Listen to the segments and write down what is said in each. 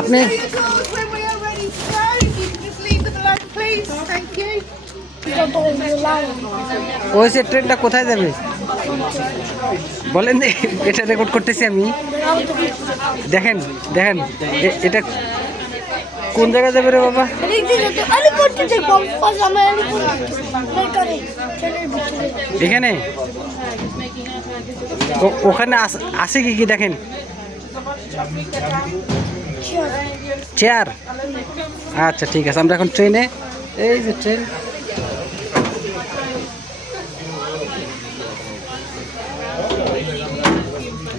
আপনি ওই সে ট্রেনটা কোথায় যাবে বলেন, এটা রেকর্ড করতেছি আমি। দেখেন দেখেন এটা কোন জায়গায় যাবে রে বাবা? এখানে ওখানে আছে কি কি দেখেন? চেয়ার। আচ্ছা ঠিক আছে, আমরা এখন ট্রেনে। এই যে ট্রেন,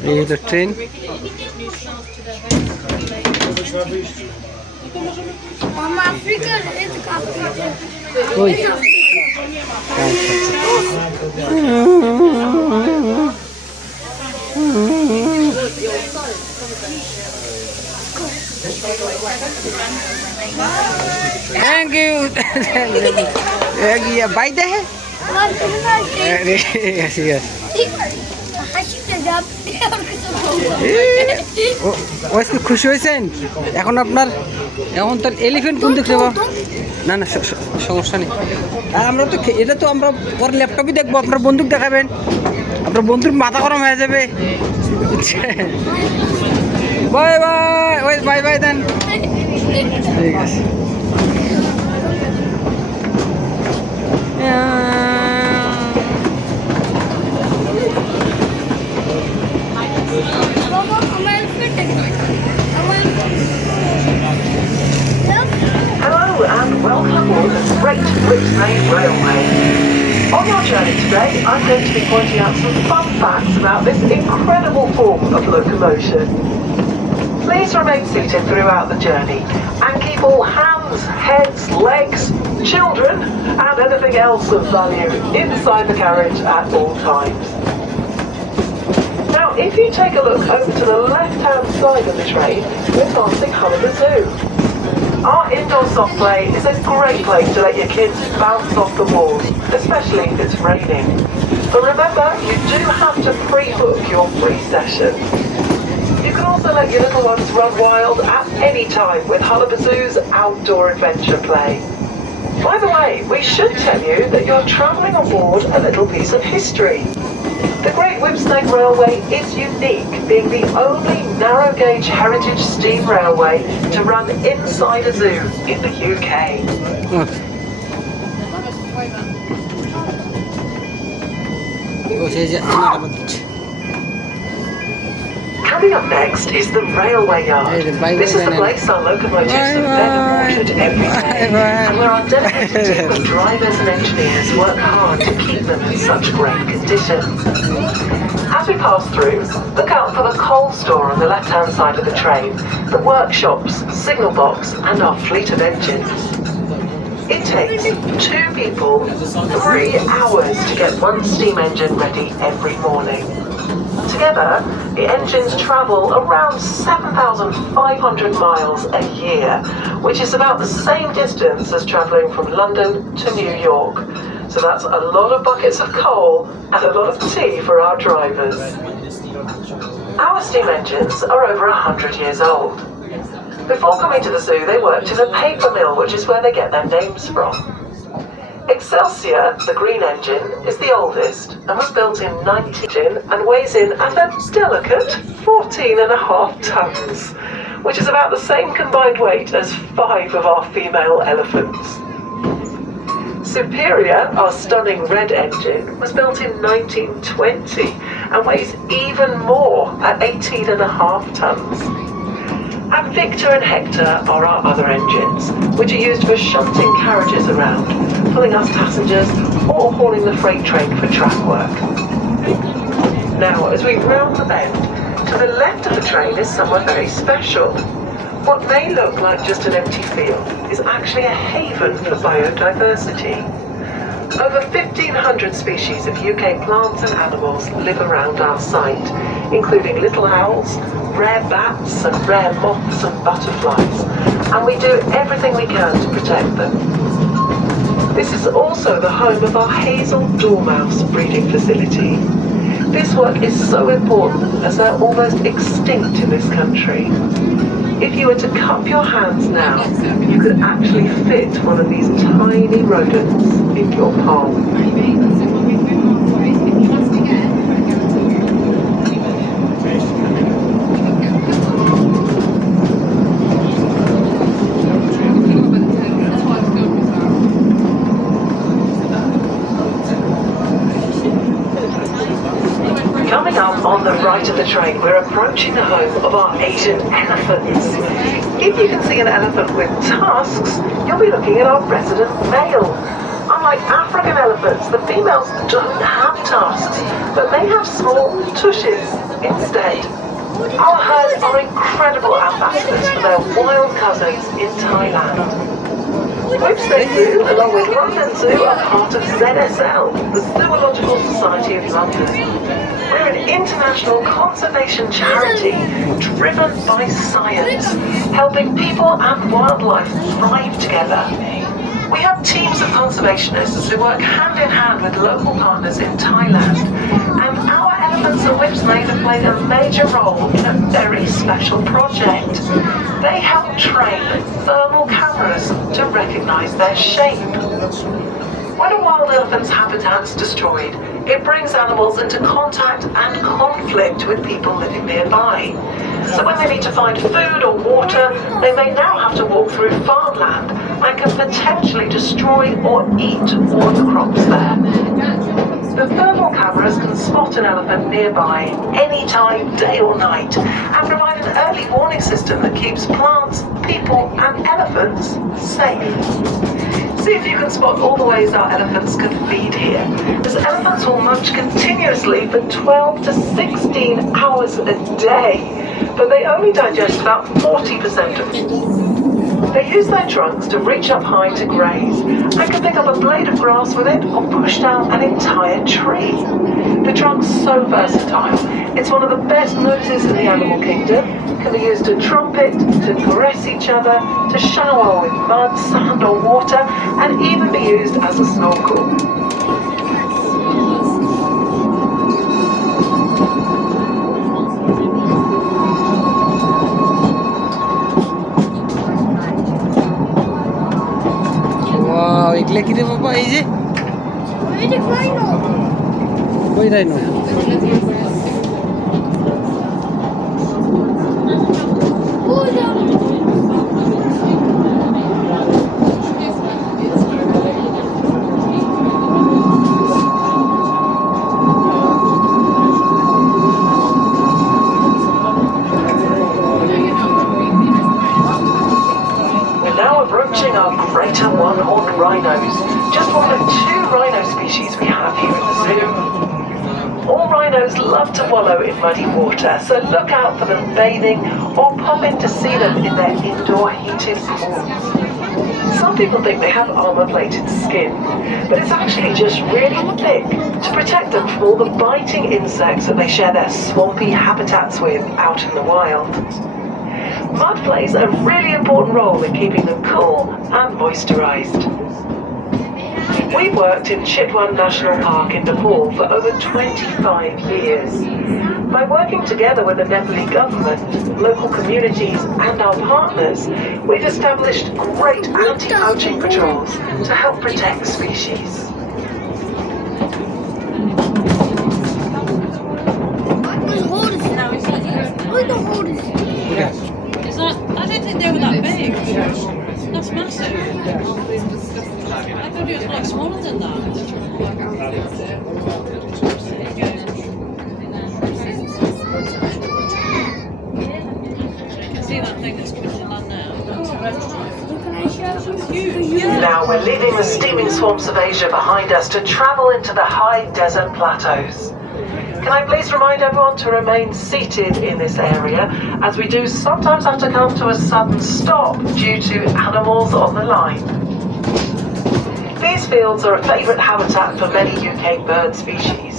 এই হলো ট্রেন। ওই থ্যাংক ইউ বাই দেখে খুশি হয়েছেন? এখন আপনার এখন তার এলিফেন্ট কোন দেখতে পাবো? না না সমস্যা নেই। আর আমরা তো এটা তো আমরা পরে ল্যাপটপই দেখবো। আপনার বন্দুক দেখাবেন, আপনার বন্ধুর মাথা গরম হয়ে যাবে। বাই বাই, ওই বাই বাই দেন। ঠিক আছে। Hello and welcome aboard the Great Whipsnade Railway. On your journey today, I'm going to be pointing out some fun facts about this incredible form of locomotion. Please remain seated throughout the journey and keep all hands, heads, legs, children and anything else of value inside the carriage at all times. Now, if you take a look over to the left-hand side of the train, we're passing Zoo. Our indoor soft play is a great place to let your kids bounce off the walls, especially if it's raining. But remember, you do have to pre-book your free session. You can also let your little ones run wild at any time with Zoo's outdoor adventure play. By the way, we should tell you that you're travelling aboard a little piece of history. The Great Whipsnade Railway is unique, being the only narrow-gauge heritage steam railway to run inside a zoo in the UK. Coming up next is the railway yard. This is the place our locomotives are fed and watered every day, and where our dedicated team of drivers and engineers work hard to keep them in such great condition. As we pass through, look out for the coal store on the left-hand side of the train, the workshops, signal box, and our fleet of engines. It takes 2 people 3 hours to get one steam engine ready every morning. Together, the engines travel around 7,500 miles a year, which is about the same distance as travelling from London to New York. So that's a lot of buckets of coal and a lot of tea for our drivers. Our steam engines are over 100 years old. Before coming to the zoo, they worked in a paper mill, which is where they get their names from. Excelsior, the green engine, is the oldest and was built in 19 and weighs in at a delicate 14.5 tons, which is about the same combined weight as 5 of our female elephants. Superior, our stunning red engine, was built in 1920 and weighs even more at 18.5 tons. And Victor and Hector are our other engines, which are used for shunting carriages around, pulling us passengers or hauling the freight train for track work. Now, as we round the bend, to the left of the train is somewhere very special. What may look like just an empty field is actually a haven for biodiversity. Over 1,500 species of UK plants and animals live around our site, including little owls, rare bats and rare moths and butterflies, and we do everything we can to protect them. This is also the home of our hazel dormouse breeding facility. This work is so important as they're almost extinct in this country. If you were to cup your hands now, you could actually fit one of these tiny rodents in your palm. Coming up on the right of the train, we're approaching the home of our Asian elephants. If you can see an elephant with tusks, you'll be looking at our resident male. Unlike African elephants, the females don't have tusks, but they have small tushes instead. Our herd are incredible ambassadors for their wild cousins in Thailand. Whipsnade Zoo, along with London Zoo, are part of ZSL, the Zoological Society of London. We're an international conservation charity driven by science, helping people and wildlife thrive together. We have teams of conservationists who work hand in hand with local partners in Thailand, and our elephants at Whipsnade have played a major role in a very special project. They help train thermal cameras to recognise their shape. When a wild elephant's habitat's destroyed, it brings animals into contact and conflict with people living nearby. So when they need to find food or water, they may now have to walk through farmland and can potentially destroy or eat all the crops there. The thermal cameras can spot an elephant nearby any time, day or night, and provide an early warning system that keeps plants, people and elephants safe. See if you can spot all the ways our elephants can feed here, as elephants will munch continuously for 12 to 16 hours a day, but they only digest about 40% of it. They use their trunks to reach up high to graze, and can pick up a blade of grass with it or push down an entire tree. The trunk's so versatile, it's one of the best noses in the animal kingdom. Can be used to trumpet, to caress each other, to shower with mud, sand or water, and even be used as a snorkel. Wow, এগুলা কি রে বাবা এই যে কই rhino Our greater one-horned rhinos, just one of 2 rhino species we have here at the zoo. All rhinos love to wallow in muddy water, so look out for them bathing or pop in to see them in their indoor heated pools. Some people think they have armor-plated skin, but it's actually just really thick to protect them from all the biting insects that they share their swampy habitats with out in the wild. Mud plays a really important role in keeping them cool and moisturised. We've worked in Chitwan National Park in Nepal for over 25 years. By working together with the Nepali government, local communities and our partners, we've established great anti-poaching patrols to help protect species. I don't think they were that big. That's massive. I thought it was like smaller than that. You can see that thing that's coming to land now. Now we're leaving the steaming swamps of Asia behind us to travel into the high desert plateaus. Can I please remind everyone to remain seated in this area, as we do sometimes have to come to a sudden stop due to animals on the line. These fields are a favourite habitat for many UK bird species.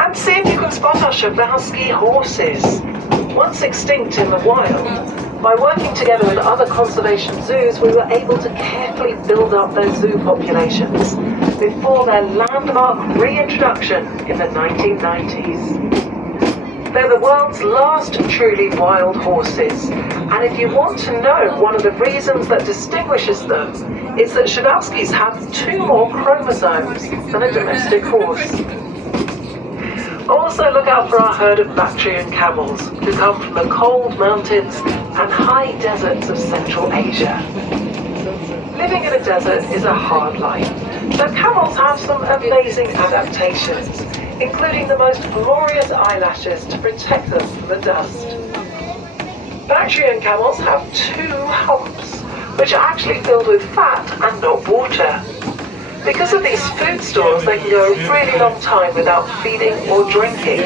And see if you can spot our Shavansky horses. Once extinct in the wild, By working together with other conservation zoos, we were able to carefully build up their zoo populations before their landmark reintroduction in the 1990s. They're the world's last truly wild horses, and if you want to know one of the reasons that distinguishes them, it's that Przewalskis have 2 more chromosomes than a domestic horse. Also look out for our herd of Bactrian camels, who come from the cold mountains and high deserts of Central Asia. Living in a desert is a hard life, but camels have some amazing adaptations, including the most glorious eyelashes to protect them from the dust. Bactrian camels have 2 humps, which are actually filled with fat and not water. Because of these food stores, they can go a really long time without feeding or drinking.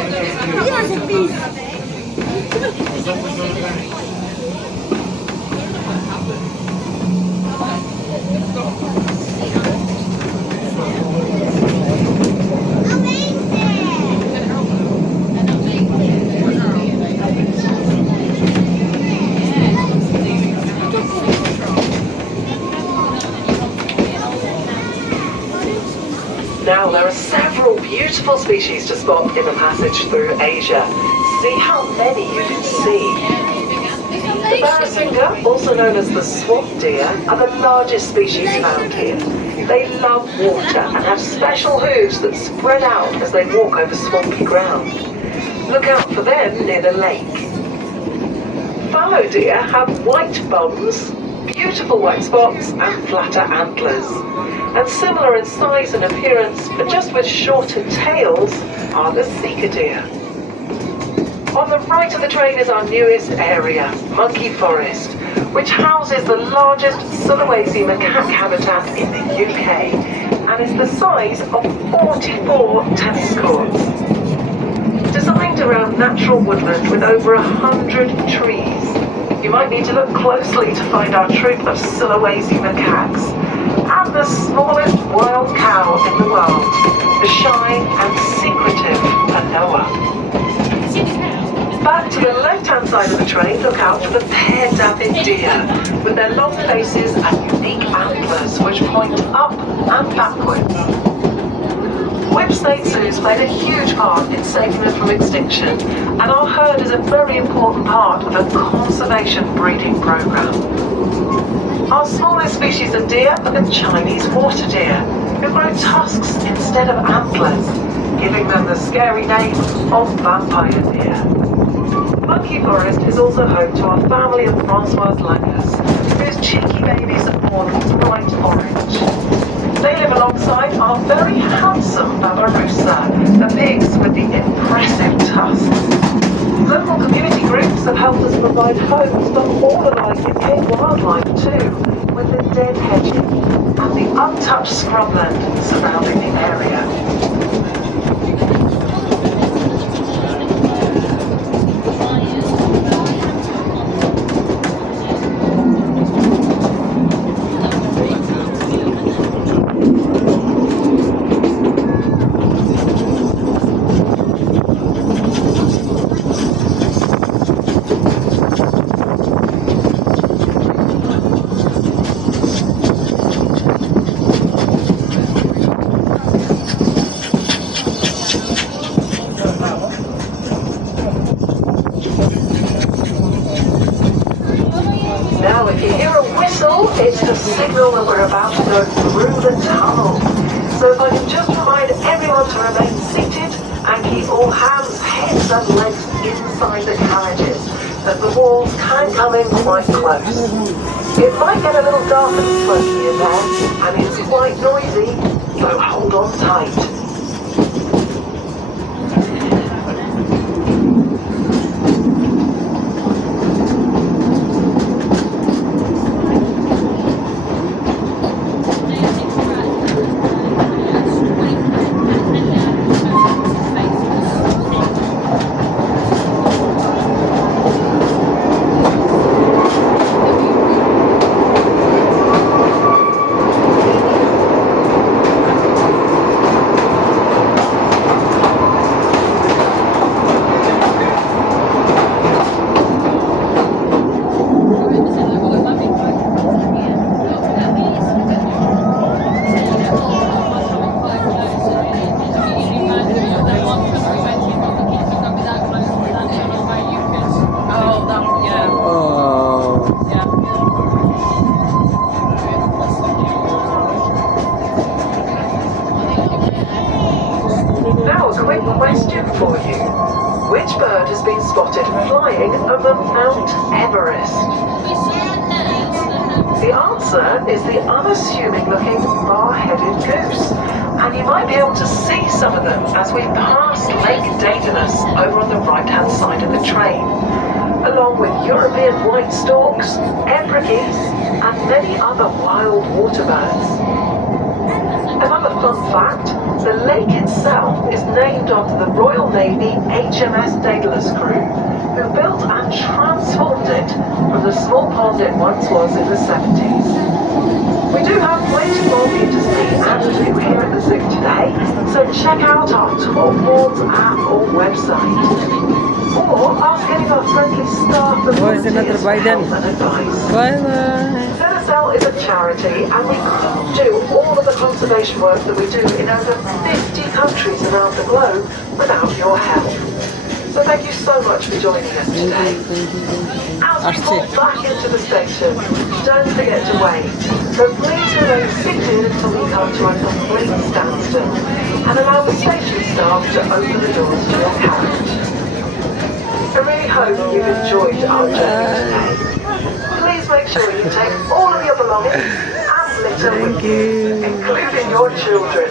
Now, there are several beautiful species to spot in the passage through Asia. See how many you can see. The barrasinga, also known as the swamp deer, are the largest species found here. They love water and have special hooves that spread out as they walk over swampy ground. Look out for them near the lake. Fallow deer have white bums, beautiful white spots and flatter antlers. And similar in size and appearance, but just with shorter tails, are the sika deer. On the right of the train is our newest area, Monkey Forest, which houses the largest Sulawesi macaque habitat in the UK, and is the size of 44 tennis courts. Designed around natural woodland with over 100 trees, you might need to look closely to find our troop of Sulawesi macaques, and the smallest wild cow in the world, the shy and secretive Anoa. Back to the left-hand side of the train, look out for the pear-dabbed deer, with their long faces and unique antlers which point up and backwards. Whipsnade zoos played a huge part in saving them from extinction, and our herd is a very important part of a conservation breeding program. Our smallest species of deer are the Chinese water deer, who grow tusks instead of antlers, giving them the scary name of vampire deer. Monkey Forest is also home to our family of Francois Langus, whose cheeky babies are born bright orange. They live alongside our very handsome Babarusa, the pigs with the impressive tusks. Local community groups have helped us provide homes for all of our UK wildlife too, with the dead hedges and the untouched scrubland surrounding the area. Now, if you hear a whistle, it's the signal that we're about to go through the tunnel. So if I can just remind everyone to remain seated and keep all hands, heads and legs inside the carriages, as the walls can come in quite close. It might get a little dark and smoky in there, and it's quite noisy, so hold on tight. question for you. Which bird has been spotted flying over Mount Everest? The answer is the unassuming looking bar-headed goose. And you might be able to see some of them as we pass Lake Daedalus over on the right-hand side of the train, along with European white storks, emperor geese, and many other wild water birds. Another fun fact, the lake itself is named after the Royal Navy HMS Daedalus crew, who built and transformed it from the small pond it once was in the 70s. We do have plenty more for you to see and do here at the zoo today, so check out our Talk Boards app or website. Or ask any of our friendly staff and Where's another volunteers for Biden? help and advice. Bye bye. ZSL is a charity and we couldn't do all of the conservation work that we do in over 50 countries around the globe without your help. So thank you so much for joining us today. As we pull back into the station, don't forget to wait. So please remain seated until we come to a complete standstill and allow the station staff to open the doors to your carriage. I really hope you've enjoyed our journey today. Please make sure you take all of your belongings and litter with you, including your children.